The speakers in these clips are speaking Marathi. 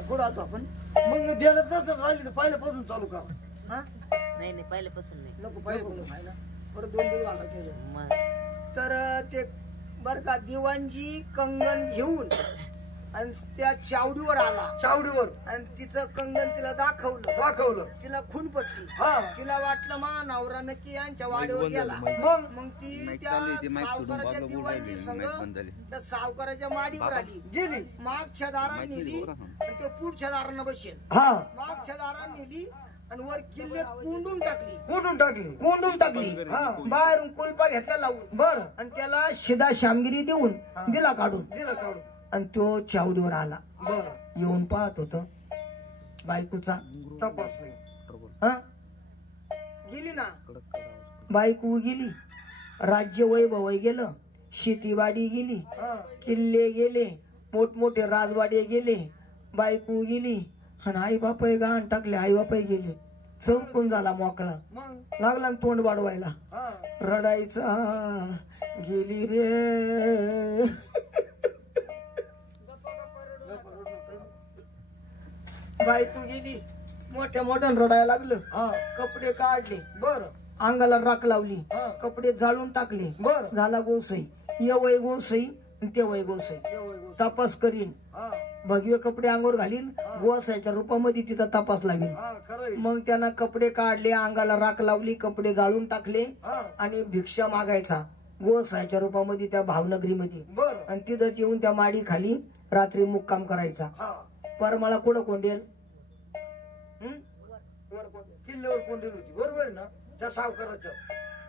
कुठं आलो आपण? मग देण्यात नसेल राहिली तर पहिल्यापासून चालू करा. हा नाही नाही पहिल्यापासून नाही. नको पहिले खायला परत 2 दिवस आला तुझं. मग तर ते बर का दिवाणजी कंगन घेऊन आणि त्या चावडीवर आला. चावडीवर आणि तिचं कंगन तिला दाखवलं. तिला खून पटली. तिला वाटलं मा नवरा नक्की यांच्या वाडीवर गेला. मग ती त्या सावकाराच्या दिवाणजी संग त्या सावकाराच्या माडीवर आली. गेली मागच्या दारात नेली आणि ते पुढच्या दारानं बसेल. मागच्या दारात नेली आणि वर किल्ल्यात कोंडून टाकली. बाहेरून कुलपा घेतला लावून बर आणि त्याला शिदा श्यामगिरी देऊन दिला काढून. आणि तो चावडीवर आला. बर येऊन पाहत होत बायकोचा तपास नाही. गेली ना बायको गेली. राज्य वैभव गेलं. शेतीवाडी गेली. किल्ले गेले. मोठमोठे राजवाडे गेले. बायको गेली आणि आई बापाई गाण टाकले. आई बापाई गेले. चौकून झाला मोकळा. लागला तोंड वाढवायला. रडायचा गेली रे. बायको गेली. मोठ्या रडायला लागलं. कपडे काढले. बर अंगाला राख लावली. कपडे जाळून टाकले. बर झाला गोसाई. ये वय गोसाई ते वय गोसाई. तपास करीन. भगवे कपडे अंगावर घालीन. गोसाईच्या रूपामध्ये तिचा तपास लागेल. मग त्यानं कपडे काढले. अंगाला राख लावली. कपडे जाळून टाकले आणि भिक्षा मागायचा गोसाईच्या रूपामध्ये त्या भावनगरीमध्ये. आणि तिथंच येऊन त्या माडी खाली रात्री मुक्काम करायचा. परमाळा कुठं कोंडेल? किल्ल्यावर कोंडेल होती. बरोबर ना त्या सावकाराच्या.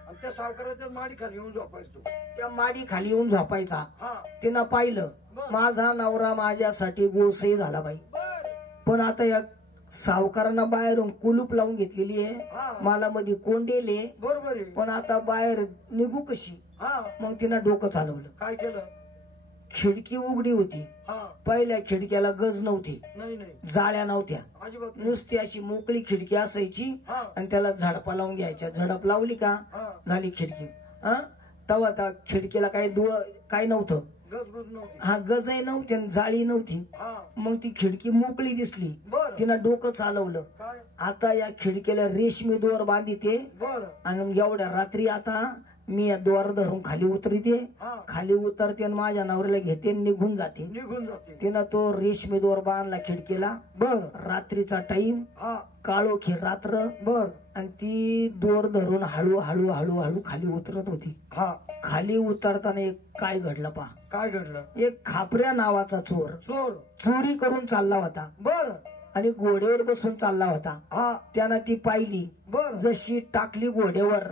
आणि त्या सावकाराच्या माडी खाली येऊन झोपायचो. त्या माडी खाली येऊन झोपायचा. तिनं पाहिलं माझा नवरा माझ्यासाठी गोसाई झाला बाई. पण आता या सावकारांना बाहेरून कुलूप लावून घेतलेली आहे. मला मध्ये कोंडेले. बरोबर पण आता बाहेर निघू कशी? मग तिनं डोकं चालवलं. काय केलं? खिडकी उघडी होती. पहिल्या खिडक्याला गज नव्हती. जाळ्या नव्हत्या. नुसती अशी मोकळी खिडकी असायची आणि त्याला झडपा लावून घ्यायच्या. झडप लावली का झाली खिडकी. तेव्हा त्या खिडकीला काय नव्हतं. गजही नव्हती आणि जाळी नव्हती. मग ती खिडकी मोकळी दिसली. तिनं डोकं चालवलं. आता या खिडकीला रेशमी दोर बांधिते आणि एवढ्या रात्री आता मी या दोर धरून खाली उतरते. खाली उतरते आणि माझ्या नवऱ्याला घेते निघून जाते. तिनं तो रेशमी दोर बांधला खिडकीला. बर रात्रीचा टाइम. काळोखी रात्र. बर आणि ती दोर धरून हळू खाली उतरत होती. खाली उतरताना एक काय घडलं पहा. काय घडलं? एक खापऱ्या नावाचा चोर चोरी करून चालला होता. बर आणि घोड्यावर बसून चालला होता. त्यानं ती पाहिली. बर जशी टाकली घोड्यावर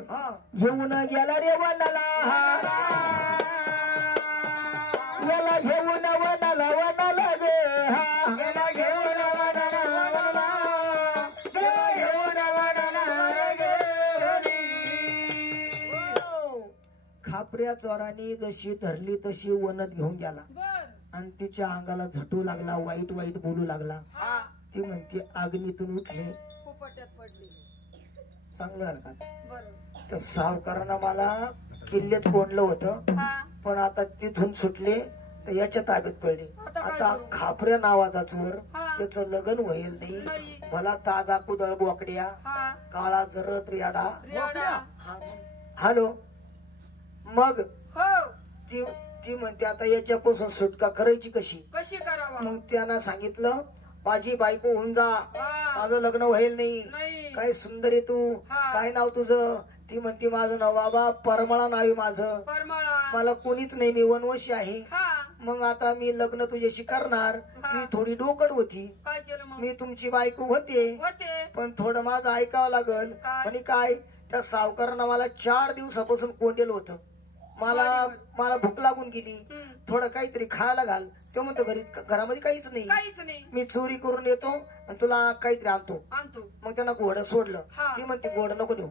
घेऊन गेला रे वनाला. याला घेऊन वनाला गे. याला घेऊन वनाला खापऱ्या चोरांनी जशी धरली तशी वनात घेऊन गेला आणि तिच्या अंगाला झटू लागला. वाईट बोलू लागला. ती म्हणते अग्नीतून उठले चांगलं झालं का? तर सावकारांना मला किल्ल्यात कोंडलं होतं. पण आता तिथून सुटले तर याच्या ताब्यात पडले. आता खापऱ्या नावाचा चोर त्याचं लग्न होईल नाही. मला ताजा कुदळ बोकड्या काळा जरत रेडा. हॅलो मग ती म्हणते आता याच्यापासून सुटका करायची कशी करावा. मग त्यांना सांगितलं माझी बायको होऊन जा. माझं लग्न व्हायला नाही. काय सुंदर आहे तू. काय नाव तुझं? ती म्हणते माझं नाव बाबा परमळा नाव आहे माझं. मला कोणीच नाही. मी वनवशी आहे. मग आता मी लग्न तुझ्याशी करणार. ती थोडी डोकड होती. मी तुमची बायको होते पण थोडं माझं ऐकावं लागल. म्हणे काय? त्या सावकारांना मला 4 दिवसापासून कोंडेल होतं. मला भूक लागून गेली. थोडं काहीतरी खायला घाल. तो म्हणतो घरामध्ये काहीच नाही. मी चोरी करून येतो आणि तुला काहीतरी आणतो. मग त्यांना घोडं सोडलं. ती म्हणते घोडं नको देऊ.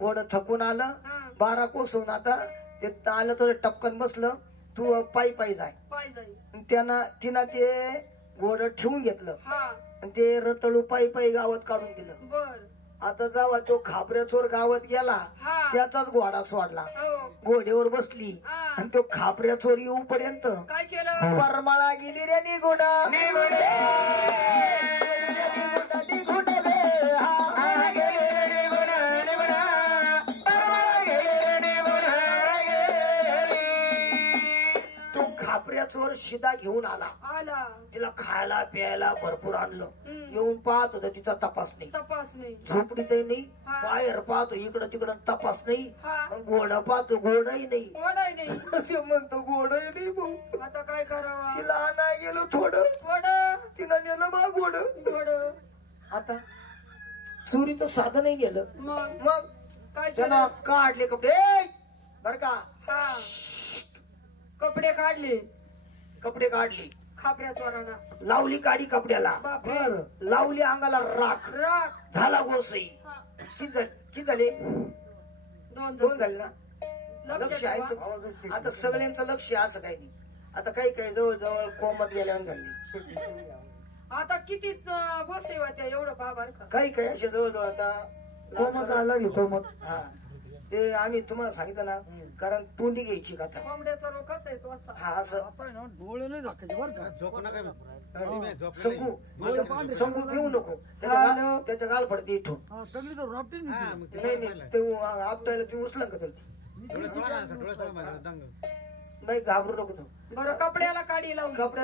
घोडं थकून आलं. 12 कोसवून आता ते आलं तर टपकन बसलं. तू पायी जाय. तिनं ते घोडं ठेवून घेतलं आणि ते रतळू पायी गावात काढून दिलं. आता जेव्हा तो खापऱ्या चोर गावात गेला त्याचाच घोडा सोडला. घोड्यावर बसली आणि तो खापऱ्या चोर येऊपर्यंत परमाळा गेली रे निघून. शिदा घेऊन आला. तिला खायला प्यायला भरपूर आणलं. येऊन पाहत होतं तिचा तपास नाही. झोपडीतही नाही, बाहेर पाहतो इकडं तिकडं तपास नाही. घोडा पाहतो घोडाही नाही. ते म्हणतो घोडही नाही भाऊ. आता काय करावं? तिला आणाय गेलो थोडं तिला नेलं बा घोड. आता चोरीचं साधनही गेलं. मग त्याला काढले कपडे बर का. कपडे काढले खापऱ्या चोराना. लावली काडी कपड्याला. लावली अंगाला राख. झाला गोसाई. किती झाले? 2 झाले ना. लक्ष आहे आता सगळ्यांचं लक्ष असं काही नाही. आता काही जवळ जवळ कोमत गेल्यावर झाली. आता किती गोसाई होत्या एवढं बाबर का? काही असे जवळ जवळ आता कोमत आला कोमत. हा ते आम्ही तुम्हाला सांगितलं ना, कारण तोंडी घ्यायची कथा. कोंबड्याचा रोग कसा आहे तो असा. हा असं डोळे नाही दाखायचे बरं का. संगू घेऊ नको. त्याच्या गाल पडते इथून. नाही ते आपटायला ती उचला का तर नाही घाबरू नको तू. बरं कपड्याला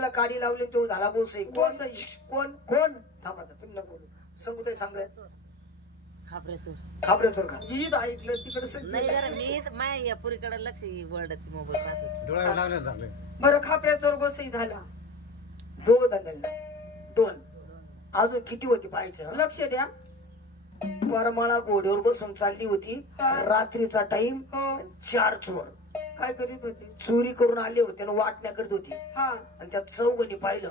काडी लावली तो झाला गोसाई. कोण थांबा तुम्ही नको बोलू. संगू ते सांग खापऱ्याचोर का गीत ऐकलं तिकडे नाही जरा मी माझ्या या पुरीकडे लक्ष वर्ल्डात मोबाईल पाहतो. बरं खापऱ्याचोर गोसाई झाला. 2 झाले. 2 अजून किती होती पाहायचं. लक्ष द्या. परमाळा घोड्यावर बसून चालली होती. रात्रीचा टाइम. 4 चोर काय करीत होते? चोरी करून आले होते आणि वाटण्या करत होते. आणि त्या चौघांनी पाहिलं.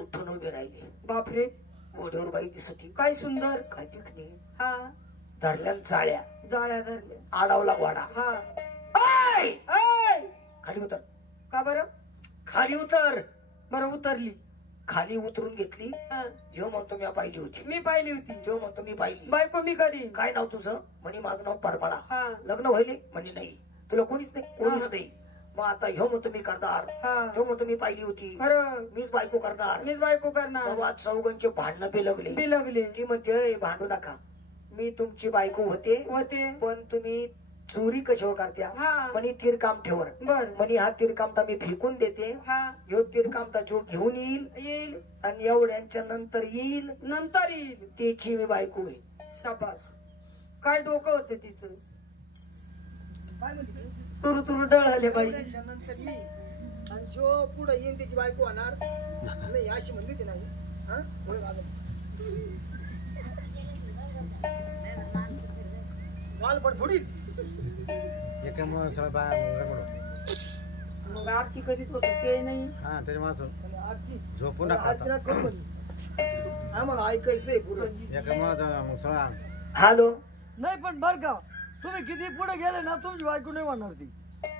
उठून उभे राहिले. बापरे. घोड्यावर बाई दिसती. काय सुंदर. काय दिखणे. धरल्या जाळ्या धरल्या. आडावला घोडा. खाली उतर. का बरं? खाली उतर. बरं उतरली. खाली उतरून घेतली. ह्यो म्हणतो मी पाहिली होती. मी पाहिली होती. तो म्हणतो मी पाहिली. बायको मी करी. काय नाव तुझं? म्हणे माझं नाव परमाळा. लग्न व्हायले? म्हणे नाही. तुला कोणीच नाही. मग आता ह्यो म्हणतो मी करणार. तो म्हणतो मी पाहिली होती. मीच बायको करणार. तेव्हा चौघांचे भांडणं बिलगले. ती म्हणते भांडू नका, मी तुमची बायको होते पण तुम्ही चोरी कशावर करत्या? म्हणे तिरकाम ठेवर. म्हणे हा तिरकामता मी फेकून देते. ह्यो तिरकामता जो घेऊन येईल आणि एवढ्यांच्या नंतर येईल त्याची मी बायको होईल. शाबास. काय डोकं होते तिचं. तुरु डळाले बाई. नंतर येईल आणि जो पुढे येईल त्याची बायको होणार नाही अशी म्हणली होती नाही. गाल पण थोडी मग आरती करीत होत ते नाही. झोपून आम्हाला ऐकायचंय पुढे. हॅलो. नाही पण बर का तुम्ही किती पुढे गेले ना तुमची बायको नाही म्हणणार ती.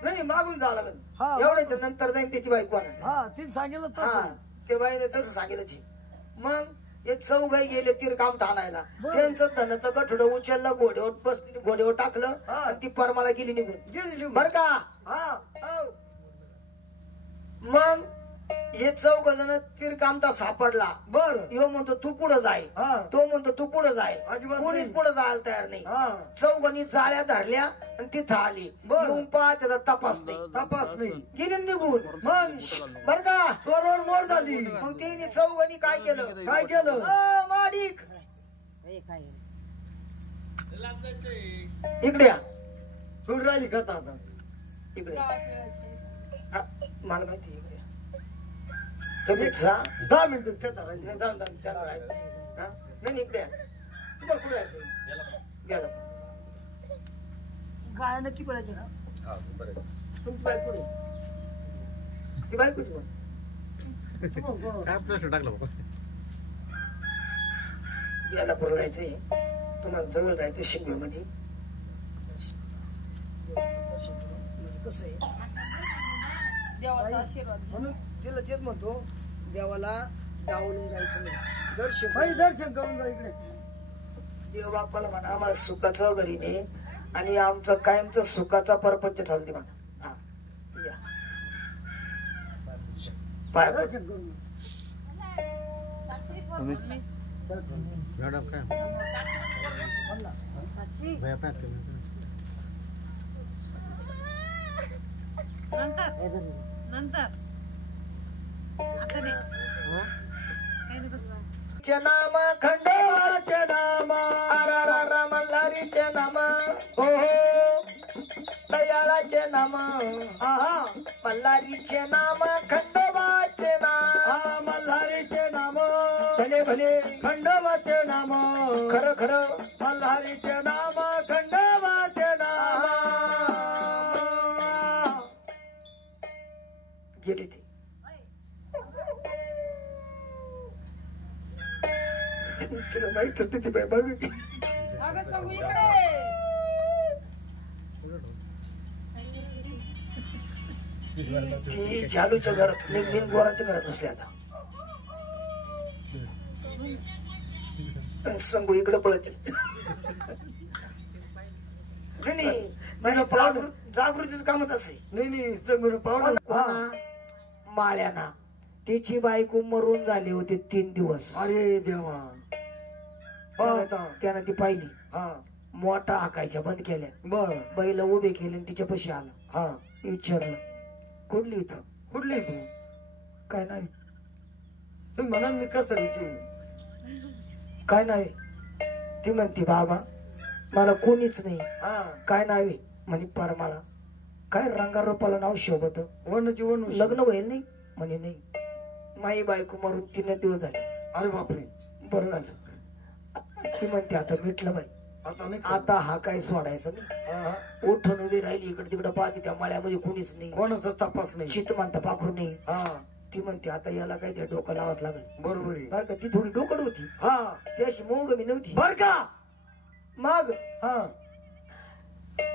नाही मागून जावं लागेल. एवढ्याच्या नंतर जाईन त्याची बायको होणार. तिने सांगितलं ते बाईने तसं सांगितलं. मग हे चौघाई गेले तिरकाम आणायला. त्यांचं धनाचं गठुडं उचललं, घोड्यावर टाकलं आणि ती परमाला गेली निघून. बर का. मग हे 4 जण तिरकामता सापडला. ह्यो म्हणतो तू पुढे जाय. तो म्हणतो तू पुढे जाय. कोणीच पुढे जायला तयार नाही. 4 जाळ्या धरल्या आणि तिथं आली. येऊन पहा त्याचा तपास नाही. गेली निघून. मग बर का चोरावर मोड झाली. मग तिने 4 काय केलं माडिक इकडे थोडी राहिली कथा आता इकडे. मला माहिती इकडे 10 मिनिटं कथा राहिली. नाही इकडे तुम्हाला पुढे गेला गाय नक्की पडायची ना. तुमची बाईक पुढे ती बाईक कुठे याला पुढे जायचंय. तुम्हाला जवळ जायचं शिंगेमध्ये. कसं आहे देवाचा आशीर्वाद म्हणून तिला तेच म्हणतो देवाला डावलून जायचं नाही. दर्शन करून जा इकडे. देव बाप्पाला म्हणा आम्हाला सुखाचं घरी ने आणि आमचं कायमचं सुखाचा परपंच चालते म्हणा. पाय मॅडम काय चे नाम खंडोबाचे नाम आरा मल्हारीचे नाम हो दयाळाचे नाम आहा मल्हारीचे नाम खंडोबाचे नाम मल्हारीचे नाम भले भले खंडोबाचे नाम खरं खरं मल्हारीचे नाम खंडोबाचे नाम गेली ती तिला माहितच नाही ती बाई बघ अगं संगू इकडे ती जालूच्या घरात निघून गोराच्या घरात बसली आता संगू इकडे पळते नाही जागृतीच कामच असे नाही जमीन पावडं माळ्याना तिची बायको मरून झाली होती 3 दिवस अरे देवा त्यानं ती पाहिली हा मोठा हाकायच्या बंद केल्या बर बैल उभे केले तिच्या पशी आला हा विचारलं कुठली इथं कुठली तू काय नाव तुम्ही म्हणा मी कसरीची काय नाव ती म्हणते बाबा मला कोणीच नाही हा काय नाव आहे म्हणे परमाळा काय रंगारोपाला नाव शोभत वनची वन लग्न होईल नाही म्हणे नाही माई बायको मारून 3 दिवस झाले अरे बापरे बरं झालं ती म्हणते आता भेटलं बाई आता नाही आता हा काय सोडायचा नाही उठून उभी राहिली इकडे तिकडे पाहते त्या मळ्यामध्ये कोणीच नाही कोणाचा तपास नाही चित म्हणता पाखरू नाही हा ती म्हणते आता याला काय ते डोकं लावाच लागेल बरोबर आहे बरं का ती थोडी डोकड होती हा ती अशी मोगमी नव्हती बर का मग हा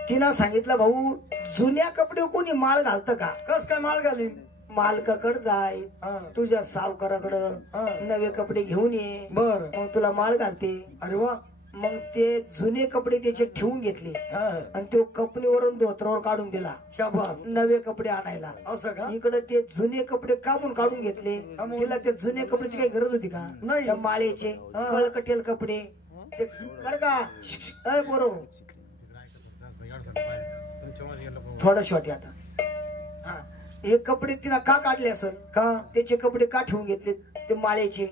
तिनं सांगितलं भाऊ जुन्या कपडे कोणी माळ घालतं का कस काय माळ घालीन मालकाकडे जाय हा तुझ्या सावकाराकडं हा. नवे कपडे घेऊन ये बर मग तुला माळ घालते अरे वा मग ते जुने कपडे त्याचे ठेवून घेतले हा आणि तो कपनीवरून धोत्रावर काढून दिला शाबास नवे कपडे आणायला असं का इकडे ते जुने कपडे कापून काढून घेतले तिला ते जुने कपड्याची काही गरज होती का नाही. त्या माळेचे कळकटेल कपडे ते बरं का अय बरोबर थोडं शॉर्ट आता हा हे कपडे तिला का काढले असेल का त्याचे कपडे का ठेवून घेतले ते माळेचे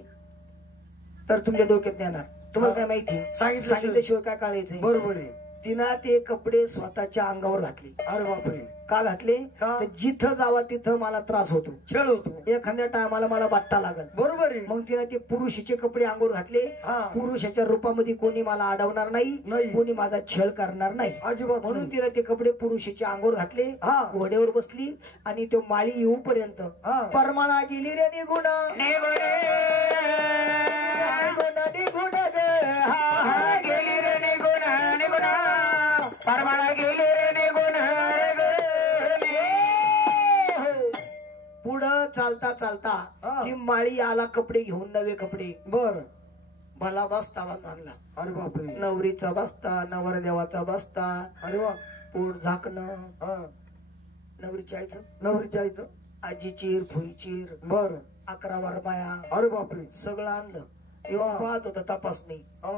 तर तुमच्या डोक्यात येणार तुम्हाला काय माहिती सांगितल्याशिवाय काय काढायचं बरोबर आहे तिनं ते कपडे स्वतःच्या अंगावर घातले अरे बापरे का घातले का? तर जिथं जावा तिथं मला त्रास होतो खेळ होतो एखाद्या टायमाला मला बाट्टा लागल बरोबर आहे मग तिने ते पुरुषाचे कपडे अंगावर घातले हा. पुरुषाच्या रूपामध्ये कोणी मला अडवणार नाही नाही. कोणी माझा छळ करणार नाही अजिबात म्हणून नाही. तिने ते कपडे पुरुषाच्या अंगावर घातले हा. घोड्यावर बसली आणि तो माळी येऊपर्यंत हा. परमाळा गेली रे निघून निघून ग हा गेली रे निघून निघून परमाळा गेली रे निघून पुढं चालता चालता हा. ती माळी आला कपडे घेऊन नवे कपडे बर भला बसता आणला अरे बापरे नवरीचा बसता नवरदेवाचा बसता अरे वा पोट झाकणं हा नवरीच्या आईचं नवरीच्या आईचं आजी चीर फुई चीर बर 11 वरमाया अरे बापरे सगळं आणलं येऊन पाहत होता तपासणी हा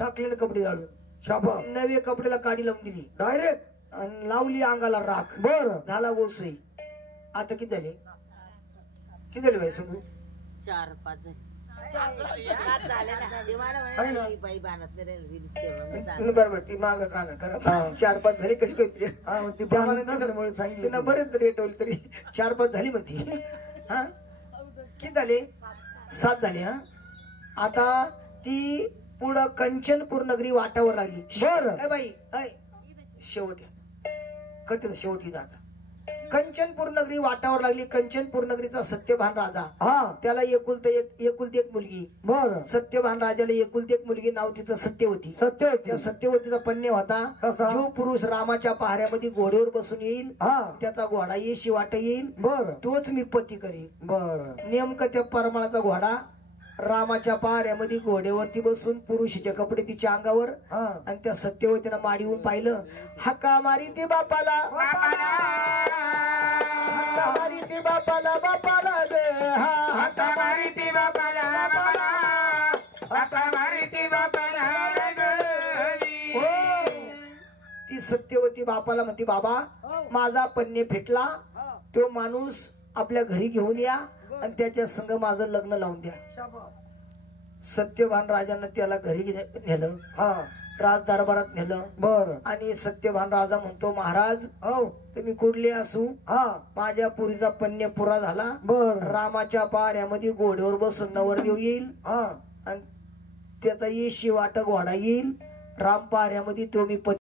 टाकलेले कपडे जाळून शाबास नवे कपड्याला काडी लावून दिली डायरेक्ट आणि लावली अंगाला राख बर झाला गोसई आता किती झाले बाई सांगू 4-5 झाले बाई बाणात बरोबर ती माग काना करा 4-5 झाली कशी काही हा मग ती त्यामुळे सांगितलं तिनं बरेच रेट होईल तरी 4-5 झाली म्हणती हा किती झाले 7 झाले हा आता ती पुढं कंचनपूर नगरी वाटावर लागली बर बाई ऐ शेवट कधी शेवट ही आता कंचनपूर नगरी वाटावर लागली कंचनपूर नगरीचा सत्यभान राजा हा त्याला एकुलती एक मुलगी बर सत्यभान राजाला एकुलती एक मुलगी नाव तिचं सत्यवती सत्य त्या सत्यवतीचा पण्य होता कसा? जो पुरुष रामाच्या पहाऱ्यामध्ये घोड्यावर बसून येईल हा त्याचा घोडा येशी वाट येईल बर तोच मी पती करीन बर नेमकं त्या परमाळाचा घोडा रामाच्या पहाऱ्यामध्ये घोड्यावरती बसून पुरुषाचे कपडे तिच्या अंगावर हा आणि त्या सत्यवतीनं माडीहून पाहिलं हक्का मारी ती बापाला हक्का मारी ती बापाला ग हक्का मारी ती बापाला हक्का मारी ती बापाला ती सत्यवती बापाला म्हणते बाबा माझा पन्ने फेटला तो माणूस आपल्या घरी घेऊन या आणि त्याच्या संग माझं लग्न लावून द्या. शाबास. सत्यभान राजानं त्याला घरी नेलं, हा राज दरबारात नेलं. बर. आणि सत्यभान राजा म्हणतो, महाराज हो तुम्ही कुठले असू, हा माझ्या पुरीचा पण्य पुरा झाला. बर. रामाच्या पाऱ्यामध्ये घोड्यावर बसून नवरदेव येईल हा आणि त्याचा येशी वाट घोडा येईल. राम पाऱ्यामध्ये तो मी